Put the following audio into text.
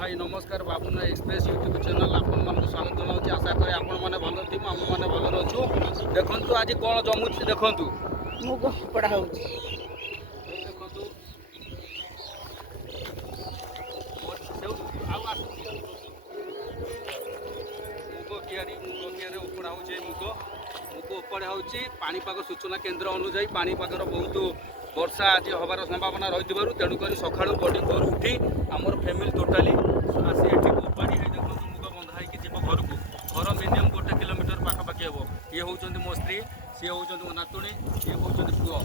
High नमस्कार बाबुना express YouTube channel आपण मानक स्वागत जनाऊँ। आशा करे आपण मैंने भल थी आम मैंने भल अच्छु। देखु आज कौन जमुची देखु मुग पड़ा हो मुग कियारी उपड़ा हो मुग मुग उपड़ा हो पानीपाग सूचना केन्द्र अनुजाई पानीपागर बहुत वर्षा आज हबार संभावना रही तेणुक सका बड़ी भोर उठी आमर फैमिली टोटाली आसी ये उपाड़ी देखो मुग बंधा होगी जीव घर को घर मिनिमम 1 किलोमीटर पाखापाखि हे ये हूँ मो स्त्री सी हूँ मो नातुणी ये हूँ पुओ।